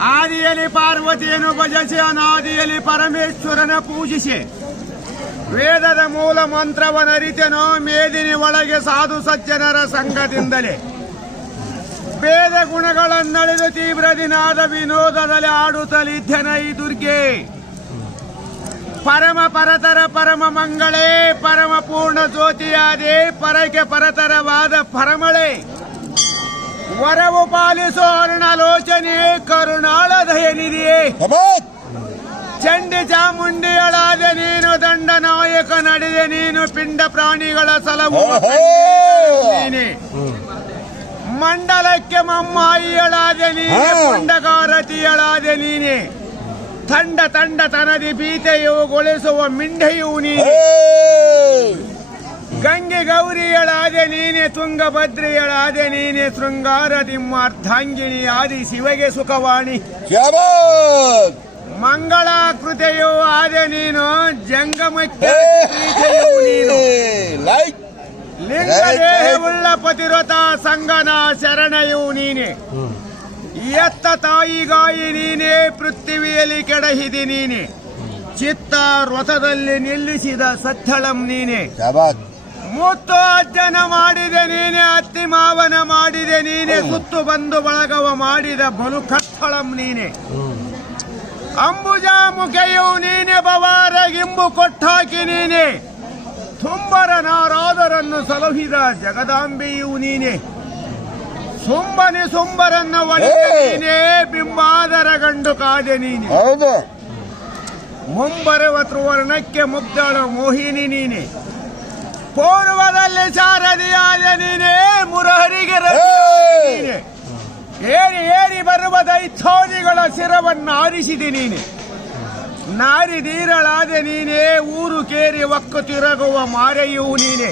ಆದಿಯಲ್ಲಿ ಪಾರ್ವತಿಯನ್ನು ಭಜಿಸಿ, ಅನಾದಿಯಲ್ಲಿ ಪರಮೇಶ್ವರನ ಪೂಜಿಸಿ. ವೇದದ ಮೂಲ ಮಂತ್ರವನ್ನರಿತೆನೋ ಮೇದಿನಿ ಒಳಗೆ ಸಾಧು ಸಜ್ಜನರ ಸಂಘದಿಂದಲೇ. ವೇದ ಗುಣಗಳನ್ನಳಿದು ತೀವ್ರ ದಿನಾದ ವಿನೋದದಲ್ಲಿ ಆಡುತ್ತಲಿದ್ದನ ಈ ದುರ್ಗೆ. ಪರಮ ಪರತರ ಪರಮ ಮಂಗಳೇ, ಪರಮ ಪೂರ್ಣ ಜ್ಯೋತಿಯಾದೆ ಪರಕ್ಕೆ ಪರತರವಾದ ಪರಮಳೆ. ವರವು ಪಾಲಿಸೋ ಅರುಣಾಲೋಚನೆ ಕರುಣಾಳ ದಯನಿದೆಯೇ ಶಬಾತ್ ಚಂಡಿ ಚಾಮುಂಡಿಯಳಾದ ನೀನು ದಂಡ ನಾಯಕ ನಡೆದೆ ನೀನು ಪಿಂಡ ಪ್ರಾಣಿಗಳ ಸಲವು ಮಂಡಲಕ್ಕೆ ಮಮ್ಮಾಯಿಯಳಾದ ನೀನೆ ಹಾ. ಪುಂಡಗಾರತಿಯಳಾದ ನೀನೆ. ತಂಡ ತಂಡ ತನದಿ ಬೀತೆಯು ಗೊಳಿಸುವ ಮಿಂಡೆಯು ನೀನೆ. ಗಂಗೆ ಗೌರಿಯಳಾದೆ ನೀನೆ ತುಂಗಭದ್ರೆಯಳಾದೆ ನೀನೆ ಶೃಂಗಾರ ನಿಮ್ಮ ಅರ್ಧಾಂಗಿನಿ ಆದಿ ಶಿವಗೆ ಸುಖವಾಣಿ. ಮಂಗಳಾಕೃತೆಯು ಆದೆ ನೀನು ಜಂಗಮಕ್ಕೆ ಪ್ರೀತಿಯು ನೀನು. ಲೈಕ್ ಲಿಂಗದೇಹವುಳ್ಳ ಪತಿರತ ಸಂಗನ ಶರಣಯು ನೀನೆ. ಎತ್ತ ತಾಯಿಗಾಯಿ ನೀನೆ ಪೃಥ್ವಿಯಲ್ಲಿ ಕೆಡಹಿದಿ ನೀನೆ. ಚಿತ್ತ ರಥದಲ್ಲಿ ನಿಲ್ಲಿಸಿದ ಸತ್ತಳಂ ನೀನೆ. ಮುತ್ತು ಅಜ್ಜನ ಮಾಡಿದೆ ನೀನೆ ಅತ್ತಿ ಮಾವನ ಮಾಡಿದೆ ನೀನೆ ಸುತ್ತು ಬಂದು ಬಳಗವ ಮಾಡಿದ ಬಲು ಕತ್ತಳಂ ನೀನೆ. ಅಂಬುಜಾ ಮುಖೆಯು ನೀನೆ ಬವಾರ ಗಿಂಬು ಕೊಟ್ಟಾಕಿ ನೀನೆ. ತುಂಬರ ನಾರಾದರನ್ನು ಸಲಹಿದ ಜಗದಾಂಬೆಯು ನೀನೆ. ಸುಂಬನೆ ಸುಂಬರನ್ನ ಒಡೆದ ನೀನೆ ಬಿಂಬಾದರ ಗಂಡು ಕಾದೆ ನೀನೆ. ಮುಂಬರುವ ತ್ರಿವರ್ಣಕ್ಕೆ ಮುಗ್ಧಳ ಮೋಹಿನಿ ನೀನೆ. ಪೂರ್ವದಲ್ಲಿ ಶಾರದಿಯಾದ ನೀನೆ ಮುರಹರಿಗೆ ಏರಿ ಏರಿ ಬರುವ ದೈಥೋಜಿಗಳ ಶಿರವನ್ನು ಆರಿಸಿದೆ ನೀನೆ. ನಾರಿದೀರಳಾದ ನೀನೇ ಊರು ಕೇರಿ ಒಕ್ಕು ತಿರುಗುವ ಮಾರೆಯೂ ನೀನೆ.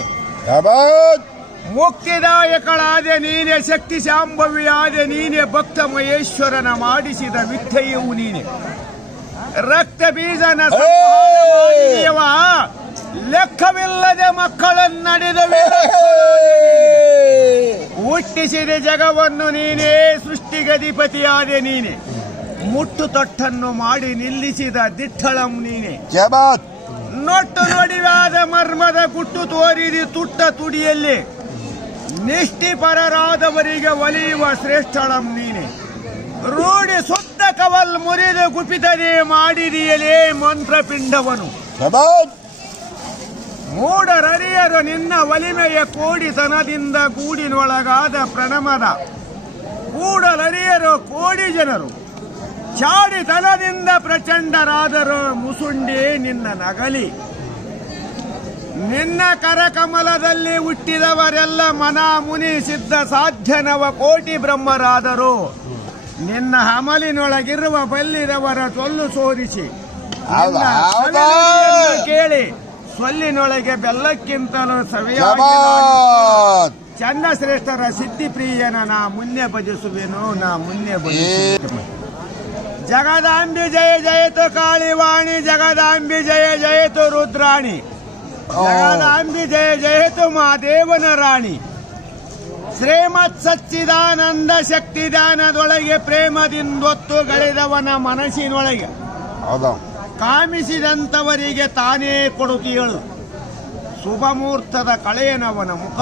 ಮುಕ್ತಿದಾಯಕಳಾದ ನೀನೆ ಶಕ್ತಿ ಶಾಂಭವಿಯಾದ ನೀನೆ ಭಕ್ತ ಮಹೇಶ್ವರನ ಮಾಡಿಸಿದ ವಿದ್ಯೆಯೂ ನೀನೆ. ರಕ್ತ ಬೀಜನ ಸಂಹಾರ ಮಕ್ಕಳನ್ನು ಲೆಕ್ಕವಿಲ್ಲದೆ ಮಕ್ಕಳನ್ನಡೆದ ಹುಟ್ಟಿಸಿದ ಜಗವನ್ನು ನೀನೇ ಸೃಷ್ಟಿಗಧಿಪತಿಯಾದ ನೀನೆ. ಮುಟ್ಟು ತೊಟ್ಟನ್ನು ಮಾಡಿ ನಿಲ್ಲಿಸಿದ ದಿಟ್ಟಳಂ ನೀನೆ. ಜಬಾತ್ ನೊಟ್ಟು ನೋಡಿದಾದ ಮರ್ಮದ ಗುಟ್ಟು ತೋರಿದಿ ತುಟ್ಟ ತುಡಿಯಲ್ಲಿ. ನಿಷ್ಠಿಪರರಾದವರಿಗೆ ಒಲಿಯುವ ಶ್ರೇಷ್ಠಳಂ ನೀನೆ. ರೂಢಿ ಸುತ್ತ ಕವಲ್ ಮುರಿದು ಗುಪಿತನೆ ಮಾಡಿದಿಯಲೇ ಮಂತ್ರಪಿಂಡವನು. ಶಬಾತ್ ಮೂಢರರಿಯರು ನಿನ್ನ ಒಲಿಮೆಯ ಕೋಡಿತನದಿಂದ ಗೂಡಿನೊಳಗಾದ ಪ್ರಣಮದ. ಕೂಡಲರಿಯರು ಕೋಡಿ ಜನರು. ಚಾಡಿತನದಿಂದ ಪ್ರಚಂಡರಾದರು ಮುಸುಂಡಿ ನಿನ್ನ ನಗಲಿ. ನಿನ್ನ ಕರಕಮಲದಲ್ಲಿ ಹುಟ್ಟಿದವರೆಲ್ಲ ಮನ ಮುನಿ ಸಿದ್ಧ ಸಾಧ್ಯನವ ಕೋಟಿ ಬ್ರಹ್ಮರಾದರು. ನಿನ್ನ ಹಮಲಿನೊಳಗಿರುವ ಬಲ್ಲಿರವರ ತೊಲ್ಲು ಸೋರಿಸಿ. ಕೇಳಿ. ಸೊಲ್ಲಿನೊಳಗೆ ಬೆಲ್ಲಕ್ಕಿಂತಲೂ ಸವಿಯಾಗಿ ಚಂದ ಚನ್ನ ಶ್ರೇಷ್ಠರ ಸಿದ್ಧಿ ಪ್ರಿಯನ ನಾ ಮುನ್ನೆ ಭಜಿಸುವೆನು ನಾ ಮುನ್ನೆ ಭಜಿಸುವೆನು. ಜಗದಾಂಬಿ ಜಯ ಜಯತು ಕಾಳಿವಾಣಿ ಜಗದಾಂಬಿ ಜಯ ಜಯತು ರುದ್ರಾಣಿ ಜಗದಾಂಬಿ ಜಯ ಜಯತು ಮಾದೇವನ ರಾಣಿ. ಶ್ರೀಮತ್ ಸಚ್ಚಿದಾನಂದ ಶಕ್ತಿದಾನದೊಳಗೆ ಪ್ರೇಮದಿಂದೊತ್ತು ಗಳಿದವನ ಮನಸ್ಸಿನೊಳಗೆ. ಹೌದು? ಕಾಮಿಸಿದಂತವರಿಗೆ ತಾನೇ ಕೊಡುತ್ತೀಯಳು ಶುಭಮೂರ್ತದ ಕಳೆಯನವನ ಮುಖ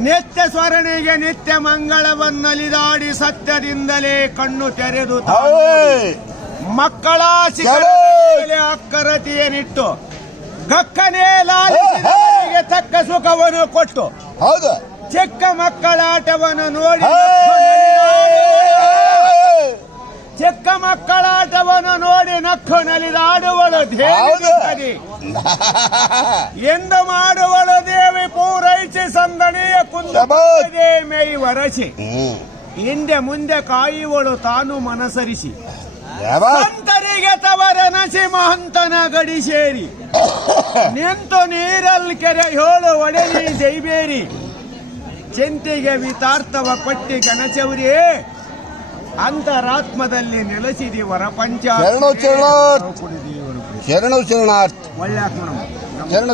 ನಿತ್ಯ ಸ್ವರಣಿಗೆ ನಿತ್ಯ ಮಂಗಳವನ್ನಲಿದಾಡಿ ಸತ್ಯದಿಂದಲೇ ಕಣ್ಣು ತೆರೆದು ಮಕ್ಕಳ ಮಕ್ಕಳ ಅಕ್ಕರತಿಯನಿಟ್ಟು ಗಕ್ಕನೆ ಲಾಲಿಸಿದವರಿಗೆ ತಕ್ಕ ಸುಖವನ್ನು ಕೊಟ್ಟು ಚಿಕ್ಕ ಚಿಕ್ಕ ಮಕ್ಕಳಾಟವನ್ನು ನೋಡಿ ಚಿಕ್ಕ ಮಕ್ಕಳಾಟವನ್ನು ನೋಡಿ ನಕ್ಕು ನಲಿದಾಡುವಳು. ದೇವಿ ಎಂದು ಮಾಡುವಳು ದೇವಿ ಪೂರೈಸಿ ಸಂದಣಿಯ ಕುಂದೇ ಮೇಯಿ ವರಸಿ ಹ್ಮ್. ಹಿಂದೆ ಮುಂದೆ ಕಾಯುವಳು ತಾನು ಮನಸರಿಸಿ. ಸಂತರಿಗೆ ತವರ ನಸಿ ಮಹಂತನ ಗಡಿ ಸೇರಿ. ನಿಂತು ನೀರಲ್ಲಿ ಕೆರೆ ಹೇಳು ಒಡೆನಿ ದೈಬೇರಿ ಚಿಂತೆಗೆ ವಿತಾರ್ಥವ ಪಟ್ಟಿ ಗಣಚೌರಿಯೇ ಅಂತರಾತ್ಮದಲ್ಲಿ ನೆಲೆಸಿದೀವರ ಪಂಚ ಶರಣು ಶರಣಾರ್ಥ. ಶರಣು ಶರಣಾರ್ಥ್. ಒಳ್ಳೆ ಶರಣ